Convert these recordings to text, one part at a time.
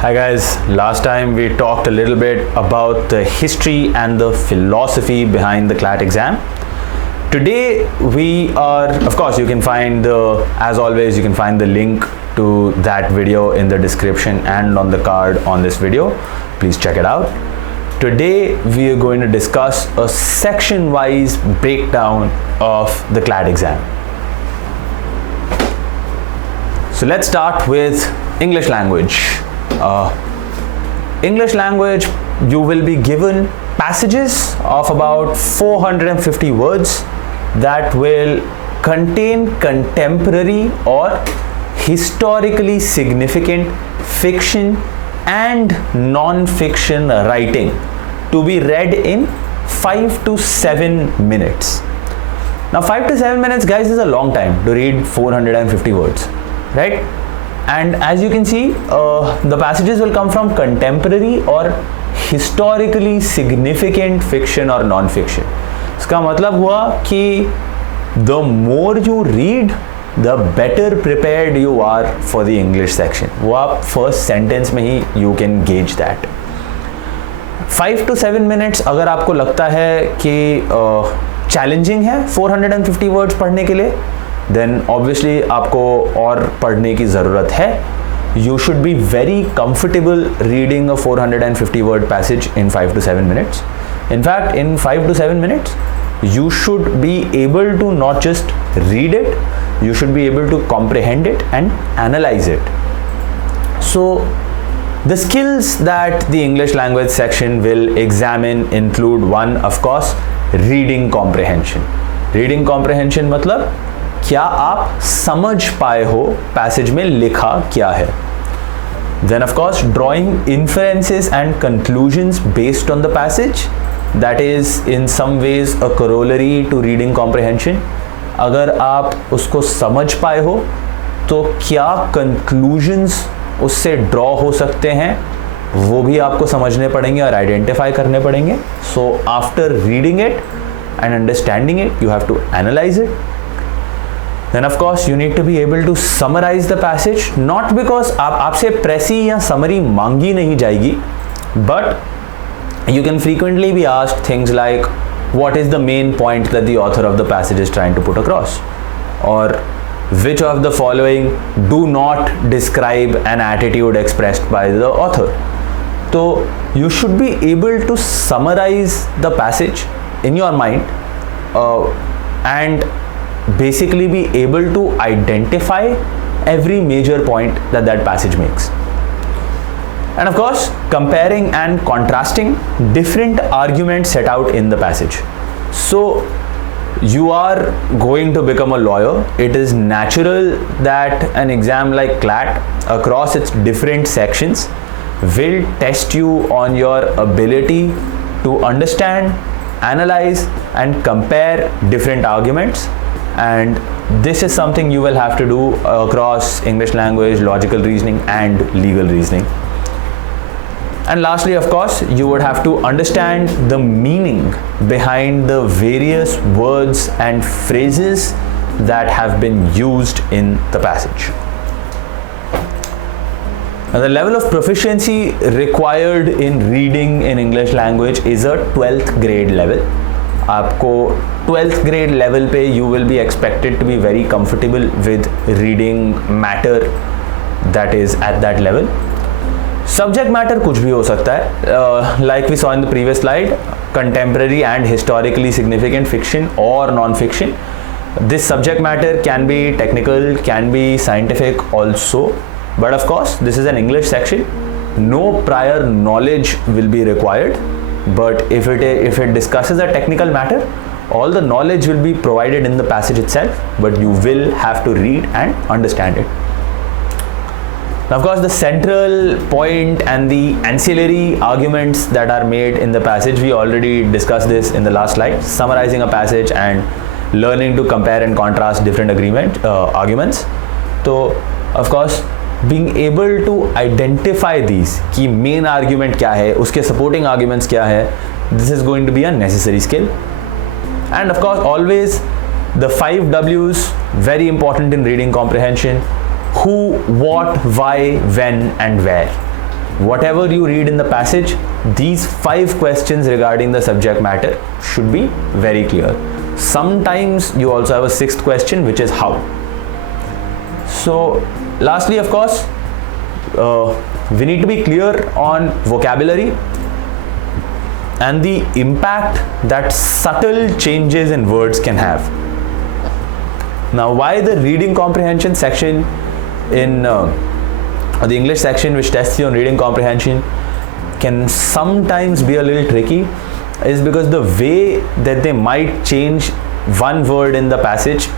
Hi guys, last time we talked a little bit about the history and the philosophy behind the CLAT exam. Today we are, of course you can find as always you can find the link to that video in the description and on the card on this video. Please check it out. Today we are going to discuss a section wise breakdown of the CLAT exam. So let's start with English language. English language, you will be given passages of about 450 words that will contain contemporary or historically significant fiction and non-fiction writing to be read in 5 to 7 minutes. Now 5 to 7 minutes, guys, is a long time to read 450 words, right? And as you can see, the passages will come from contemporary or historically significant fiction or non-fiction. इसका मतलब हुआ कि the more you read, the better prepared you are for the English section. वो आप first sentence में ही you can gauge that. 5 to 7 minutes अगर आपको लगता है कि challenging है 450 words पढ़ने के लिए, then obviously आपको और पढ़ने की ज़रूरत है. You should be very comfortable reading a 450 word passage in 5 to 7 minutes. In fact, in 5 to 7 minutes, you should be able to not just read it, you should be able to comprehend it and analyze it. So, the skills that the English language section will examine include one, of course, reading comprehension. Reading comprehension मतलब क्या आप समझ पाए हो passage में लिखा क्या है. Then of course drawing inferences and conclusions based on the passage, that is in some ways a corollary to reading comprehension. अगर आप उसको समझ पाए हो तो क्या conclusions उससे draw हो सकते हैं वो भी आपको समझने पड़ेंगे और identify करने पड़ेंगे. So after reading it and understanding it, you have to analyze it. Then of course you need to be able to summarize the passage, not because आपसे प्रेसी या समरी मांगी नहीं जाएगी, but you can frequently be asked things like what is the main point that the author of the passage is trying to put across, or which of the following do not describe an attitude expressed by the author. So you should be able to summarize the passage in your mind and basically be able to identify every major point that that passage makes. And of course, comparing and contrasting different arguments set out in the passage. So you are going to become a lawyer. It is natural that an exam like CLAT across its different sections will test you on your ability to understand, analyze and compare different arguments. And this is something you will have to do across English language, logical reasoning and legal reasoning. And lastly, of course, you would have to understand the meaning behind the various words and phrases that have been used in the passage. Now, the level of proficiency required in reading in English language is a 12th grade level. आपको 12th grade level पे you will be expected to be very comfortable with reading matter that is at that level. Subject matter कुछ भी हो सकता है, like we saw in the previous slide, contemporary and historically significant fiction or non-fiction. This subject matter can be technical, can be scientific also, but of course this is an English section. No prior knowledge will be required. But if it discusses a technical matter, all the knowledge will be provided in the passage itself, but you will have to read and understand it. Now, of course, the central point and the ancillary arguments that are made in the passage, we already discussed this in the last slide, summarizing a passage and learning to compare and contrast different arguments. So, of course, being able to identify these कि main argument क्या है, उसके supporting arguments क्या है, this is going to be a necessary skill. And of course always the 5 W's, very important in reading comprehension: who, what, why, when and where. whatever you read in the passage, these 5 questions regarding the subject matter should be very clear. Sometimes you also have a 6th question, which is how. So lastly, of course, we need to be clear on vocabulary and the impact that subtle changes in words can have. Now, why the reading comprehension section in the English section, which tests you on reading comprehension, can sometimes be a little tricky, is because the way that they might change one word in the passage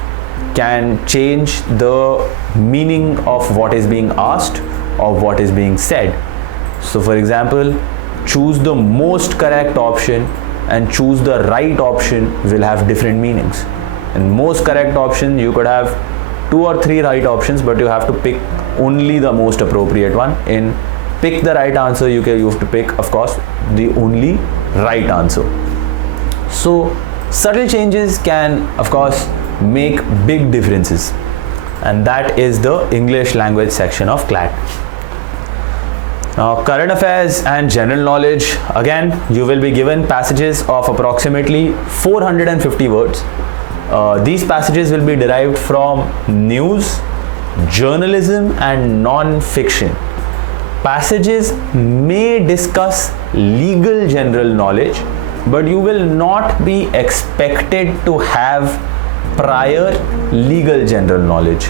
can change the meaning of what is being asked or what is being said. So for example, choose the most correct option and choose the right option will have different meanings. In most correct option, you could have 2 or 3 right options, but you have to pick only the most appropriate one. In pick the right answer, you have to pick, of course, the only right answer. So subtle changes can, of course, make big differences, and that is the English language section of CLAT. Now, current affairs and general knowledge, again, you will be given passages of approximately 450 words. These passages will be derived from news, journalism and non-fiction. Passages may discuss legal general knowledge, but you will not be expected to have prior legal general knowledge.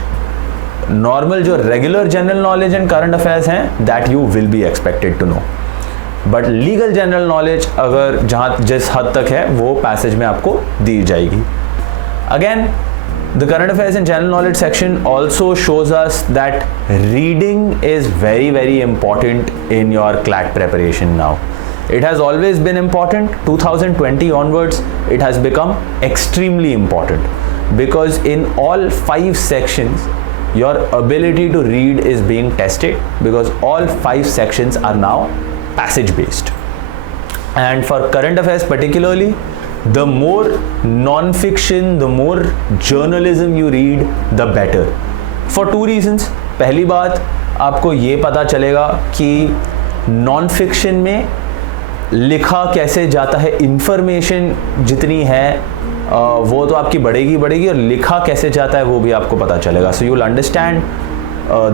Normal जो regular general knowledge and current affairs हैं, that you will be expected to know. But legal general knowledge अगर जहाँ जिस हद तक है वो passage में आपको दी जाएगी. Again, the current affairs and general knowledge section also shows us that reading is very, very important in your CLAT preparation now. It has always been important. 2020 onwards, it has become extremely important because in all 5 sections, your ability to read is being tested because all 5 sections are now passage based. And for current affairs particularly, the more non-fiction, the more journalism you read, the better. For 2 reasons. पहली बात, आपको ये पता चलेगा कि non-fiction में लिखा कैसे जाता है, इंफॉर्मेशन जितनी है वो तो आपकी बढ़ेगी और लिखा कैसे जाता है वो भी आपको पता चलेगा. So you will understand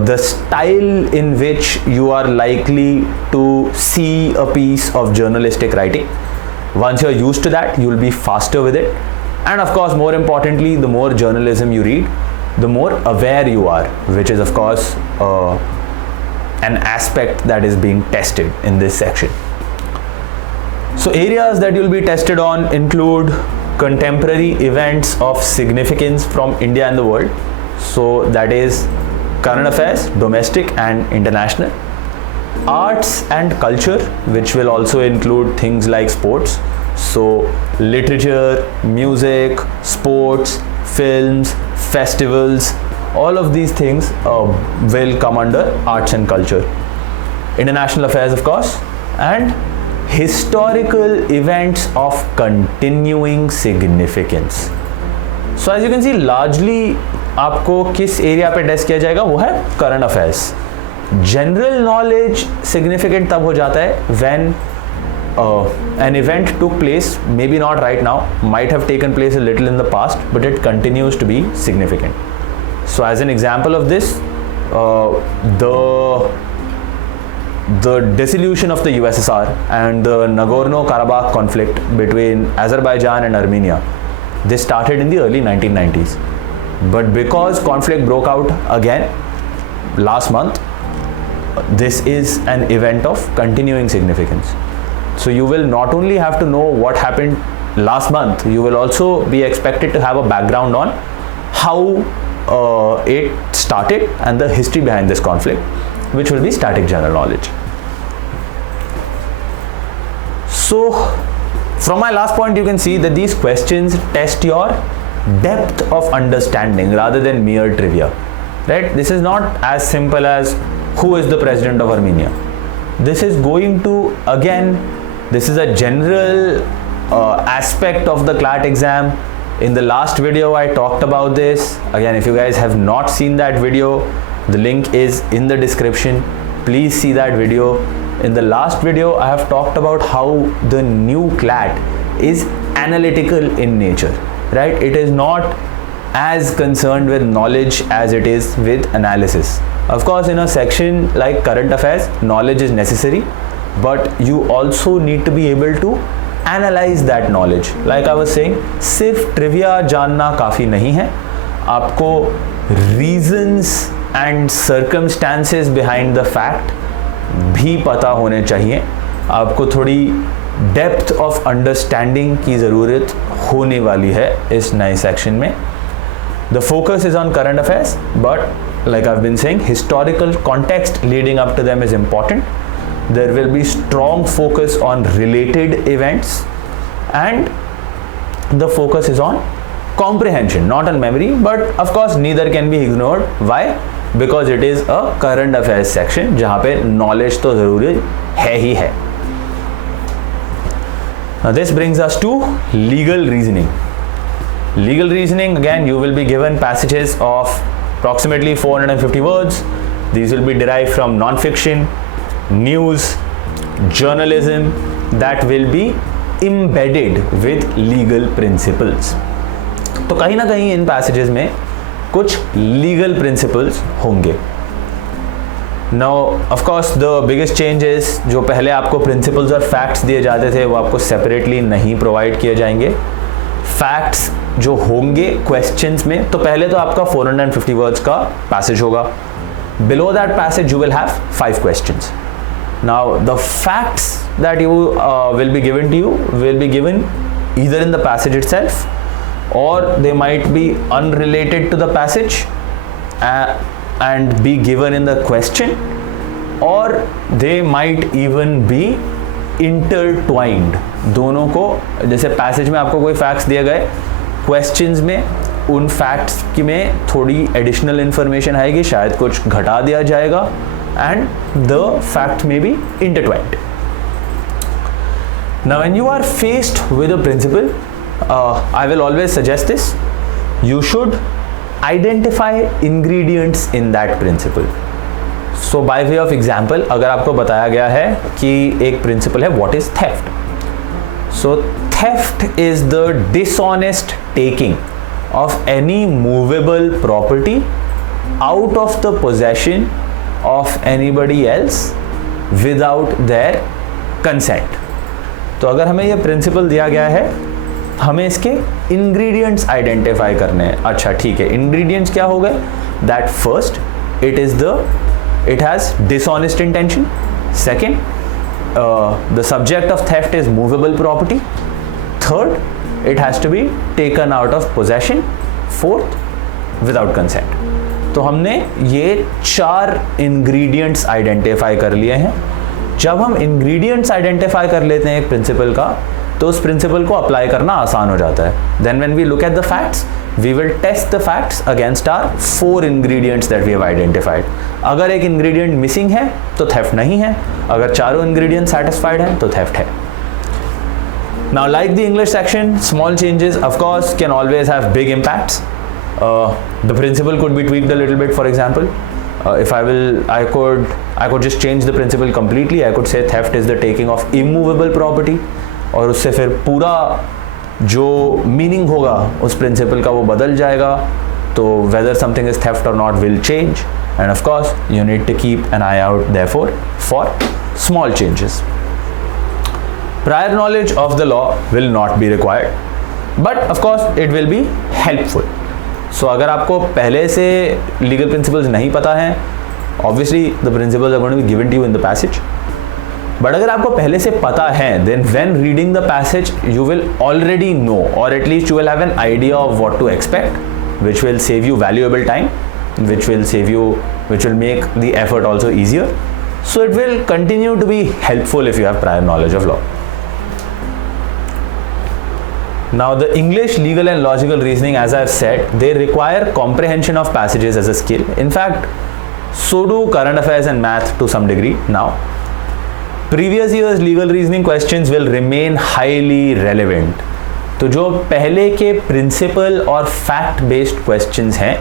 the style in which you are likely to see a piece of journalistic writing. Once you're used to that, you'll be faster with it. And of course, more importantly, the more journalism you read, the more aware you are, which is of course an aspect that is being tested in this section. So areas that you'll be tested on include contemporary events of significance from India and the world. So that is current affairs, domestic and international. Arts and culture, which will also include things like sports. So literature, music, sports, films, festivals, all of these things will come under arts and culture. International affairs, of course, and historical events of continuing significance. So as you can see, largely आपको किस area पे test किया जाएगा वो है current affairs. General knowledge significant तब हो जाता है when an event took place, maybe not right now, might have taken place a little in the past, but it continues to be significant. So as an example of this, the dissolution of the USSR and the Nagorno-Karabakh conflict between Azerbaijan and Armenia, this started in the early 1990s. But because conflict broke out again last month, this is an event of continuing significance. So you will not only have to know what happened last month, you will also be expected to have a background on how it started and the history behind this conflict, which will be static general knowledge. So from my last point, you can see that these questions test your depth of understanding rather than mere trivia, right? This is not as simple as who is the president of Armenia. This is going to, again, this is a general aspect of the CLAT exam. In the last video, I talked about this. Again, if you guys have not seen that video, the link is in the description. Please see that video. In the last video, I have talked about how the new CLAT is analytical in nature, right? It is not as concerned with knowledge as it is with analysis. Of course, in a section like current affairs, knowledge is necessary, but you also need to be able to analyze that knowledge. Like I was saying, सिर्फ trivia जानना काफ़ी नहीं है, आपको reasons and circumstances behind the fact भी पता होने चाहिए. आपको थोड़ी डेप्थ ऑफ अंडरस्टैंडिंग की ज़रूरत होने वाली है इस नए सेक्शन में. The focus is on current affairs, but like I've been saying, historical context leading up to them is important. There will be strong focus on related events, and the focus is on comprehension, not on memory, but of course neither can be ignored. Why? Because it is a current affairs section जहाँ पे knowledge तो ज़रूरी है ही है. Now this brings us to legal reasoning. Legal reasoning, again, you will be given passages of approximately 450 words. These will be derived from non-fiction, news, journalism that will be embedded with legal principles. तो कहीं ना कहीं इन passages में कुछ legal principles होंगे. Now of course the biggest change is, जो पहले आपको प्रिंसिपल्स और फैक्ट्स दिए जाते थे वो आपको सेपरेटली नहीं प्रोवाइड किए जाएंगे. फैक्ट्स जो होंगे क्वेश्चंस में, तो पहले तो आपका 450 वर्ड्स का पैसेज होगा. Below that passage you will have 5 questions. Now the facts that you will be given to you will be given either in the passage itself, or they might be unrelated to the passage and be given in the question, or they might even be intertwined. दोनों को, जैसे passage में आपको कोई facts दिए गए, questions में उन फैक्ट्स की में थोड़ी एडिशनल इंफॉर्मेशन आएगी, शायद कुछ घटा दिया जाएगा, and the fact may be intertwined. Now when you are faced with a principle, I will always suggest this. You should identify ingredients in that principle. So by way of example, अगर आपको बताया गया है कि एक principle है what is theft. So theft is the dishonest taking of any movable property out of the possession of anybody else without their consent. तो अगर हमें ये principle दिया गया है, हमें इसके इंग्रेडिएंट्स आइडेंटिफाई करने हैं. अच्छा ठीक है, इंग्रेडिएंट्स क्या हो गए? That first, it has dishonest intention. Second, the subject of theft is movable property. Third, it has to be taken out of possession. Fourth, without consent. तो हमने ये 4 इंग्रेडिएंट्स आइडेंटिफाई कर लिए हैं. जब हम इंग्रेडिएंट्स आइडेंटिफाई कर लेते हैं एक प्रिंसिपल का, तो उस प्रिंसिपल को अप्लाई करना आसान हो जाता है. Then when we look at the facts, we will test the facts against our 4 ingredients that we have identified. अगर एक इंग्रेडिएंट मिसिंग है तो थेफ्ट नहीं है, अगर चारों इंग्रेडिएंट सैटिस्फाइड हैं तो थेफ्ट है. Now like the English section, small changes of course can always have big impacts. The principle could be tweaked a little bit. For example, if I could just change the principle completely. I could say theft is the taking of immovable property, और उससे फिर पूरा जो meaning होगा उस principal का वो बदल जाएगा. तो whether something is theft or not will change, and of course you need to keep an eye out therefore for small changes. Prior knowledge of the law will not be required, but of course it will be helpful. So अगर आपको पहले से legal principles नहीं पता हैं, obviously the principles are going to be given to you in the passage. But अगर आपको पहले से पता है, then when reading the passage you will already know, or at least you will have an idea of what to expect, which will save you valuable time, which will make the effort also easier. So it will continue to be helpful if you have prior knowledge of law. Now the English legal and logical reasoning, as I've said, they require comprehension of passages as a skill. In fact, so do current affairs and math to some degree. Now previous years legal reasoning questions will remain highly relevant. तो जो पहले के principal और fact based questions हैं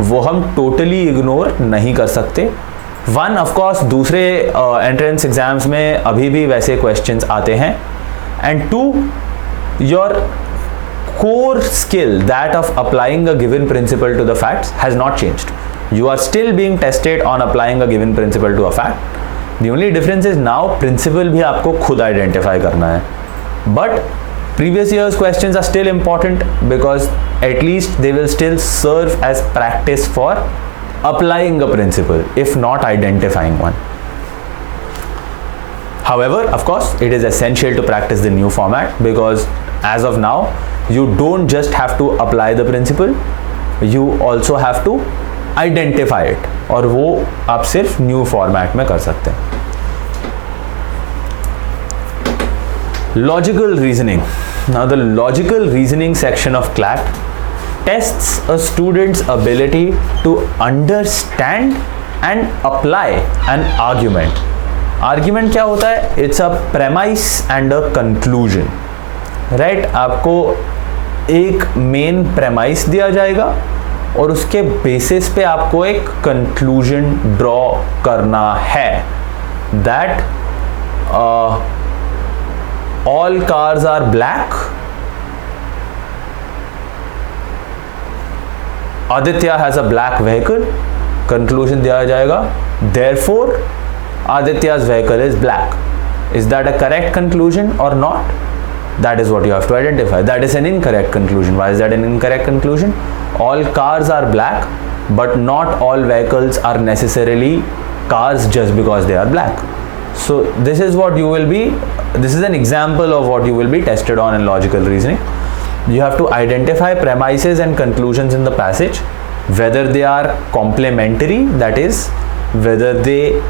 वो हम totally ignore नहीं कर सकते. वन, ऑफ कोर्स दूसरे एंट्रेंस एग्जाम्स में अभी भी वैसे क्वेश्चंस आते हैं, and two, your core skill, that of applying a given principle to the facts, has not changed. You are still being tested on applying a given principle to a fact. The only difference is now principle भी आपको खुद identify करना है. But previous year's questions are still important because at least they will still serve as practice for applying a principle, if not identifying one. However, of course, it is essential to practice the new format because as of now, you don't just have to apply the principle, you also have to identify it, और वो आप सिर्फ new format में कर सकते हैं. Logical reasoning. Now the logical reasoning section of CLAT tests a student's ability to understand and apply an argument. Argument क्या होता है? It's a premise and a conclusion. Right, आपको एक मेन प्रेमाइस दिया जाएगा और उसके बेसिस पे आपको एक कंक्लूजन ड्रॉ करना है, that all cars are black, Aditya has a black vehicle. Conclusion दिया जाएगा, देयरफॉर आदित्य's vehicle is black. Is that a correct conclusion or not? That is what you have to identify. That is an incorrect conclusion. Why is that an incorrect conclusion? All cars are black, but not all vehicles are necessarily cars just because they are black. So this is what you will be, this is an example of what you will be tested on in logical reasoning. You have to identify premises and conclusions in the passage, whether they are complementary, that is, whether they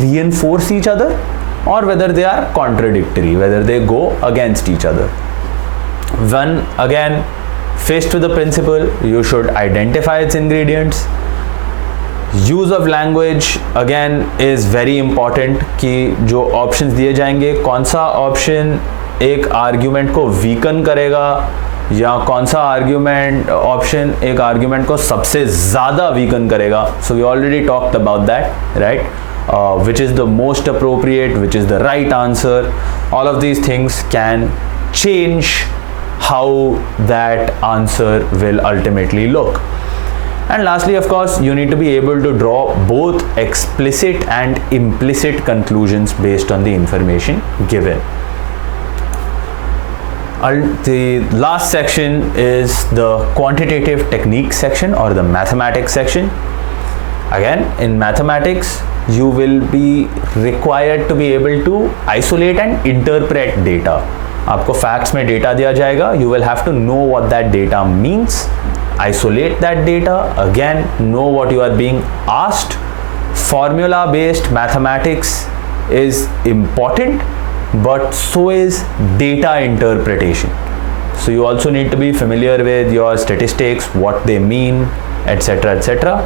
reinforce each other, or whether they are contradictory, whether they go against each other. When again faced with the principle, you should identify its ingredients. Use of language again is very important, कि जो options दिए जाएंगे, कौन सा option एक argument को weaken करेगा या कौन सा argument option एक argument को सबसे ज़्यादा weaken करेगा. So we already talked about that, right? Which is the most appropriate, which is the right answer. All of these things can change how that answer will ultimately look. And lastly, of course, you need to be able to draw both explicit and implicit conclusions based on the information given. The last section is the quantitative techniques section or the mathematics section. Again, in mathematics, you will be required to be able to isolate and interpret data. आपको facts में data दिया जाएगा, you will have to know what that data means, isolate that data, again know what you are being asked. Formula based mathematics is important, but so is data interpretation. So you also need to be familiar with your statistics, what they mean, etc., etc.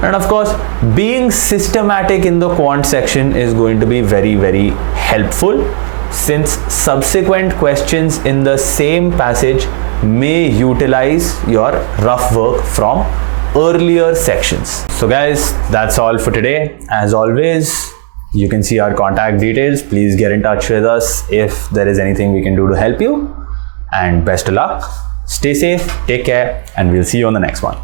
And of course, being systematic in the quant section is going to be very, very helpful, since subsequent questions in the same passage may utilize your rough work from earlier sections. So guys, that's all for today. As always, you can see our contact details. Please get in touch with us if there is anything we can do to help you. And best of luck. Stay safe, take care, and we'll see you on the next one.